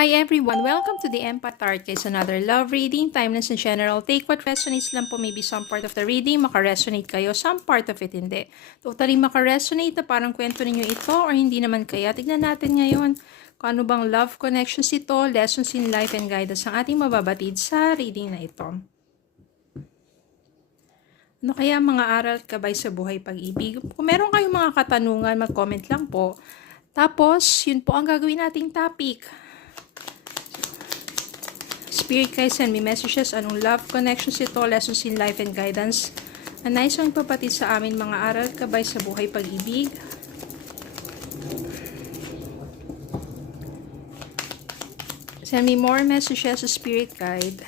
Hi everyone! Welcome to the Empath Arcades, another love reading, timeless and general. Take what resonates lang po, maybe some part of the reading, makaresonate kayo, some part of it hindi. Totally makaresonate na parang kwento ninyo ito or hindi naman kaya. Tignan natin ngayon kung ano bang love connections ito, lessons in life and guidance ang ating mababatid sa reading na ito. Ano kaya mga aral gabay sa buhay pag-ibig? Kung meron kayong mga katanungan, mag-comment lang po. Tapos, yun po ang gagawin nating topic. Spirit guys, send me messages. Anong love connections ito, lessons in life and guidance na nais mong ipapatid sa amin mga aral kabay sa buhay pag-ibig. Send me more messages sa spirit guide.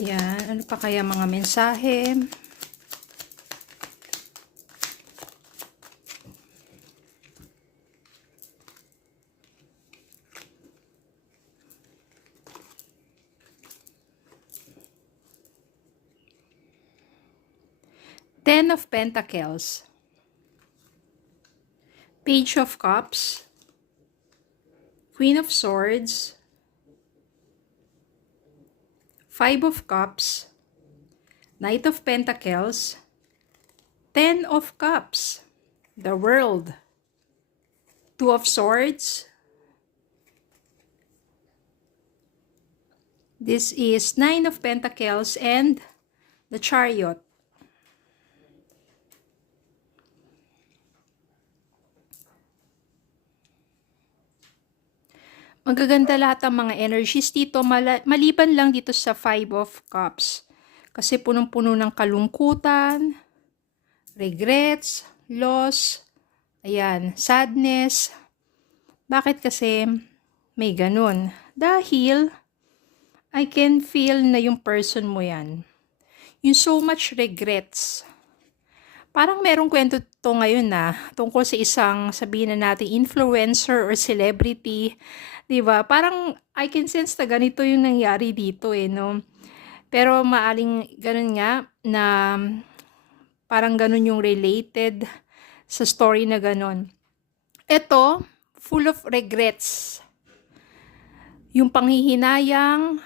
Yan, ano pa kaya mga mensahe? Ten of Pentacles, Page of Cups, Queen of Swords, Five of Cups, Knight of Pentacles, Ten of Cups, the World, Two of Swords. This is Nine of Pentacles and the Chariot. Magaganda lahat ang mga energies dito, maliban lang dito sa Five of Cups. Kasi punong-puno ng kalungkutan, regrets, loss, ayan, sadness. Bakit kasi may ganun? Dahil I can feel na yung person mo yan. Yung so much regrets. Parang merong kwento to ngayon na tungkol sa isang, sabihin na natin, influencer or celebrity. Diba? Parang I can sense na ganito yung nangyari dito no? Pero maaling ganun nga na parang ganun yung related sa story na ganun. Ito, full of regrets. Yung panghihinayang,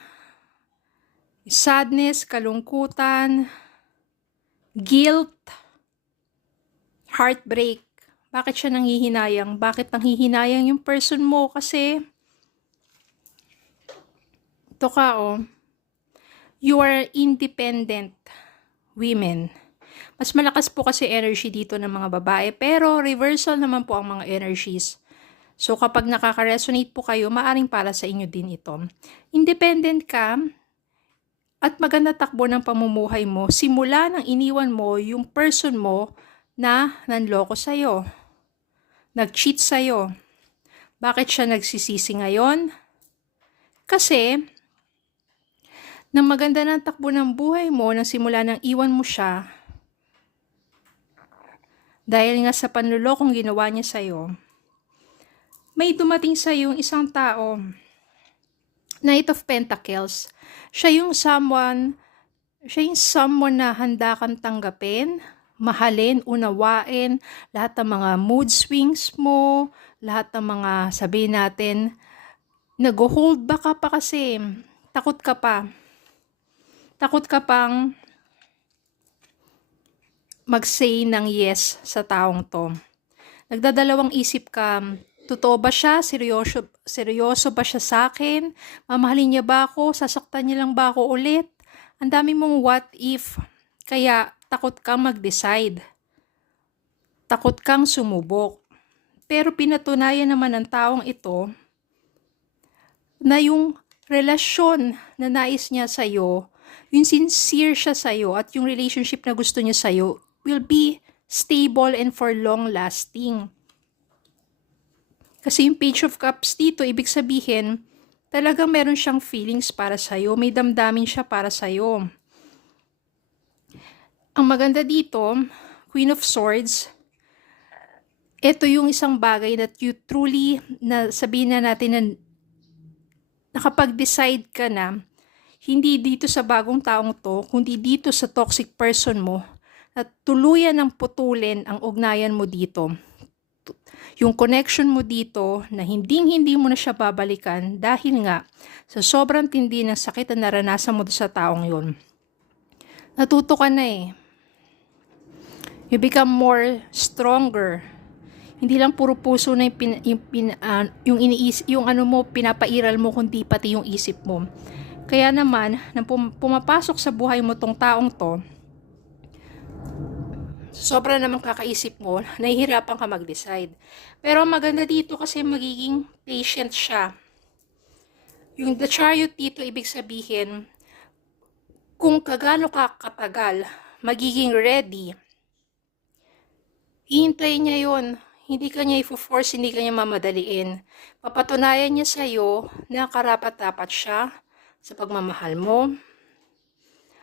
sadness, kalungkutan, guilt, heartbreak. Bakit siya nanghihinayang? Bakit nanghihinayang yung person mo? Kasi ito ka you are independent women. Mas malakas po kasi energy dito ng mga babae, pero reversal naman po ang mga energies. So kapag nakaka-resonate po kayo, maaring para sa inyo din ito. Independent ka at maganda takbo ng pamumuhay mo simula nang iniwan mo yung person mo na nanloko sa'yo, nag-cheat sa'yo. Bakit siya nagsisisi ngayon? Kasi nang maganda ng takbo ng buhay mo nang simula nang iwan mo siya, dahil nga sa panlulokong ginawa niya sa'yo, may dumating sa'yo yung isang tao, Knight of Pentacles. Siya yung someone na handa kang tanggapin, mahalin, unawain, lahat ng mga mood swings mo, lahat ng mga, sabihin natin, nag-hold back ka pa kasi, takot ka pa. Takot ka pang mag-say ng yes sa taong to. Nagdadalawang isip ka, totoo ba siya? Seryoso ba siya sa akin? Mamahalin niya ba ako? Sasaktan niya lang ba ako ulit? Ang dami mong what if. Kaya takot kang mag-decide. Takot kang sumubok. Pero pinatunayan naman ng taong ito na yung relasyon na nais niya sa'yo, yung sincere siya sa'yo at yung relationship na gusto niya sa'yo will be stable and for long lasting. Kasi yung Page of Cups dito, ibig sabihin, talagang meron siyang feelings para sa'yo. May damdamin siya para sa'yo. Ang maganda dito, Queen of Swords, ito yung isang bagay that you truly, na sabihin na natin na nakapag-decide ka na, hindi dito sa bagong taong to, kundi dito sa toxic person mo, at tuluyan ng putulin ang ugnayan mo dito. Yung connection mo dito na hindi mo na siya babalikan dahil nga sa sobrang tindi ng sakit na naranasan mo sa taong yon. Natuto ka na eh. You become more stronger. Hindi lang puro puso na yung ano mo, pinapairal mo, kundi pati yung isip mo. Kaya naman, nang pumapasok sa buhay mo tong taong to, sobra naman kakaisip mo, nahihirapan ka mag-decide. Pero maganda dito kasi magiging patient siya. Yung the chariot dito, ibig sabihin, kung kagano ka katagal, magiging ready. Hihintayin niya yun. Hindi ka niya i-force, hindi ka niya mamadaliin. Papatunayan niya sa'yo na karapat-dapat siya sa pagmamahal mo.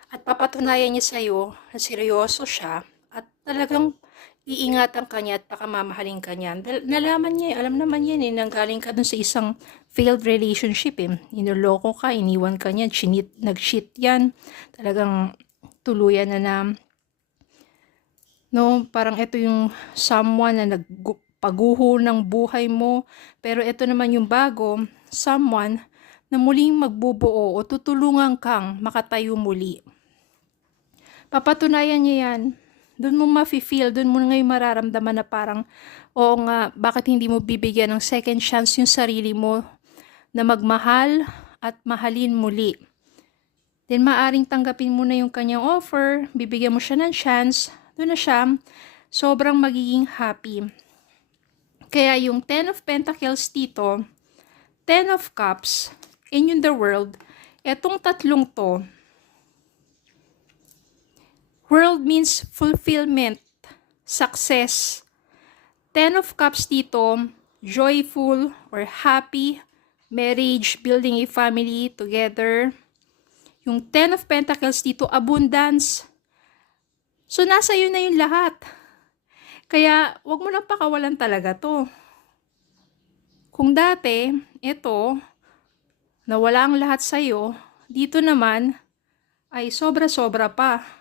At papatunayan niya sa'yo na seryoso siya at talagang iingatan ka niya at pakamamahalin ka niya. Nalaman niya, alam naman yan eh, nanggaling ka dun sa isang failed relationship eh. Inuloko ka, iniwan ka niya, nag-cheat yan. Talagang tuluyan na no, parang ito yung someone na nagpaguho ng buhay mo. Pero ito naman yung bago, someone na muling magbubuo o tutulungan kang makatayo muli. Papatunayan niya yan. Doon mo mafe-feel, doon mo ngayon mararamdaman na parang, oo nga, bakit hindi mo bibigyan ng second chance yung sarili mo na magmahal at mahalin muli. Then maaring tanggapin mo na yung kanyang offer, bibigyan mo siya ng chance, doon na siya sobrang magiging happy. Kaya yung 10 of Pentacles dito, 10 of Cups, and yung the World, etong tatlong to, World means fulfillment, success. 10 of Cups dito, joyful or happy, marriage, building a family together. Yung 10 of Pentacles dito, abundance. So, nasa iyo na yung lahat. Kaya, wag mo nang pakawalan talaga to. Kung dati, ito, nawala ang lahat sa'yo, dito naman, ay sobra-sobra pa.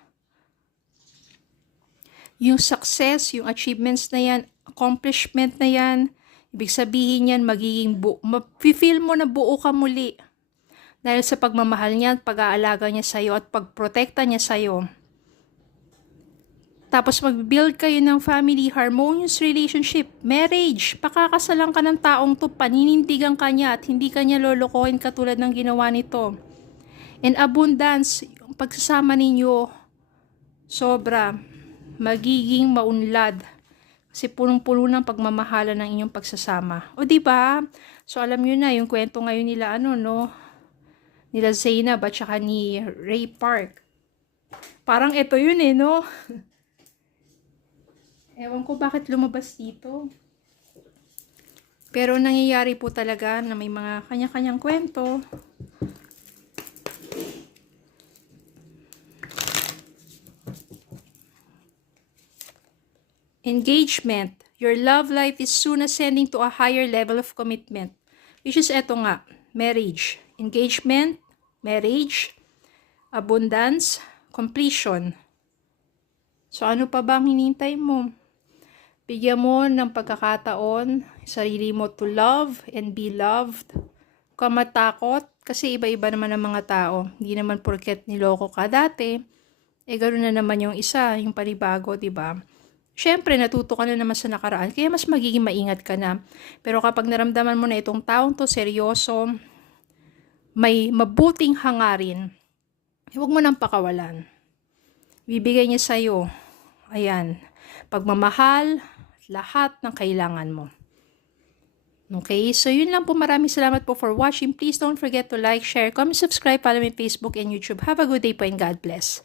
Yung success, yung achievements na yan, accomplishment na yan, ibig sabihin yan, magiging feel mo na buo ka muli. Dahil sa pagmamahal niya, pag-aalaga niya sa'yo at pagprotekta niya sa'yo. Tapos mag-build kayo ng family, harmonious relationship, marriage, pakakasalan ka ng taong to, paninindigan ka niya at hindi ka niya lolokohin katulad ng ginawa nito. And abundance, yung pagsasama ninyo, sobra, magiging maunlad. Kasi punong-puno ng pagmamahala ng inyong pagsasama. O diba? So alam niyo na yung kwento ngayon nila nila Zainab at saka ni Ray Park. Parang ito yun eh, no? Ewan ko bakit lumabas dito. Pero nangyayari po talaga na may mga kanya-kanyang kwento. Engagement. Your love life is soon ascending to a higher level of commitment. Which is eto nga, marriage. Engagement, marriage, abundance, completion. So ano pa bang hinintay mo? Bigyan mo ng pagkakataon, sarili mo to love and be loved. Huwag ka matakot kasi iba-iba naman ang mga tao. Hindi naman porket niloko ka dati, ganoon na naman yung isa, yung panibago, diba? Siyempre, natuto ka na naman sa nakaraan, kaya mas magiging maingat ka na. Pero kapag naramdaman mo na itong taong to, seryoso, may mabuting hangarin, huwag mo nang pakawalan. Bibigay niya sa'yo, ayan, pagmamahal, lahat ng kailangan mo. Okay, so yun lang po. Maraming salamat po for watching. Please don't forget to like, share, comment, subscribe, follow me on Facebook and YouTube. Have a good day po and God bless.